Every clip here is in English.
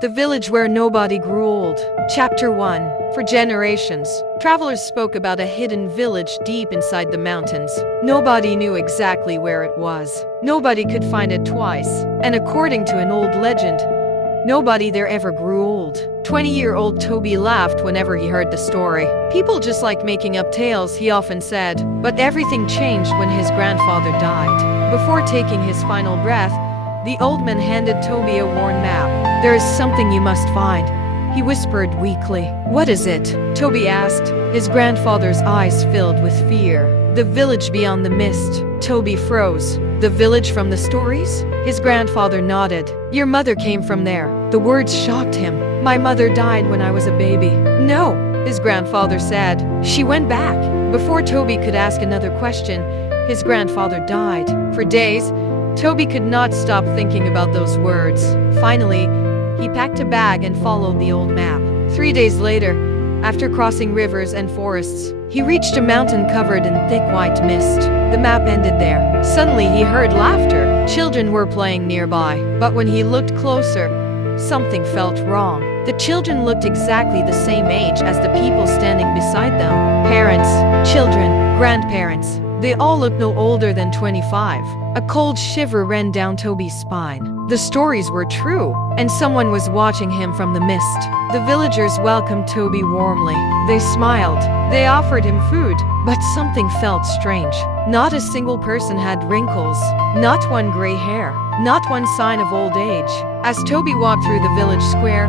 The village where nobody grew old. Chapter 1. For generations, travelers spoke about a hidden village deep inside the mountains. Nobody knew exactly where it was. Nobody could find it twice. And according to an old legend, nobody there ever grew old. 20-year-old Toby laughed whenever he heard the story. People just like making up tales, he often said. But everything changed when his grandfather died. Before taking his final breath, the old man handed Toby a worn map. "There is something you must find," he whispered weakly. "What is it?" Toby asked, his grandfather's eyes filled with fear. "The village beyond the mist." Toby froze. "The village from the stories?" His grandfather nodded. "Your mother came from there." The words shocked him. "My mother died when I was a baby." "No," his grandfather said. "She went back." Before Toby could ask another question, his grandfather died. For days, Toby could not stop thinking about those words. Finally, he packed a bag and followed the old map. 3 days later, after crossing rivers and forests, he reached a mountain covered in thick white mist. The map ended there. Suddenly he heard laughter. Children were playing nearby. But when he looked closer, something felt wrong. The children looked exactly the same age as the people standing beside them. Parents, children, grandparents. They all looked no older than 25. A cold shiver ran down Toby's spine. The stories were true, and someone was watching him from the mist. The villagers welcomed Toby warmly. They smiled. They offered him food. But something felt strange. Not a single person had wrinkles. Not one gray hair. Not one sign of old age. As Toby walked through the village square,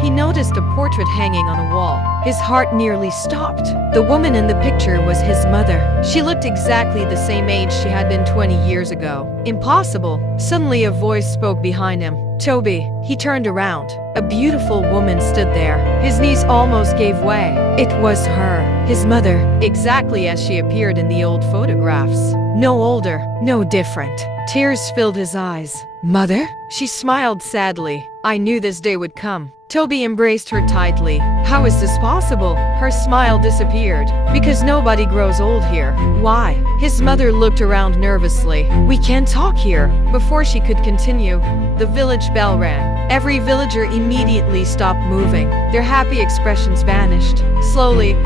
he noticed a portrait hanging on a wall. His heart nearly stopped. The woman in the picture was his mother. She looked exactly the same age she had been 20 years ago. Impossible. Suddenly a voice spoke behind him. "Toby." He turned around. A beautiful woman stood there. His knees almost gave way. It was her, his mother, exactly as she appeared in the old photographs. No older, no different. Tears filled his eyes. "Mother?" She smiled sadly. "I knew this day would come." Toby embraced her tightly. "How is this possible?" Her smile disappeared. "Because nobody grows old here." "Why?" His mother looked around nervously. "We can't talk here." Before she could continue, the village bell rang. Every villager immediately stopped moving. Their happy expressions vanished. Slowly,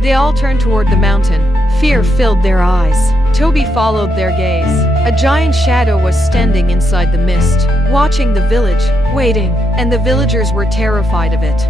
they all turned toward the mountain. Fear filled their eyes. Toby followed their gaze. A giant shadow was standing inside the mist, watching the village, waiting, and the villagers were terrified of it.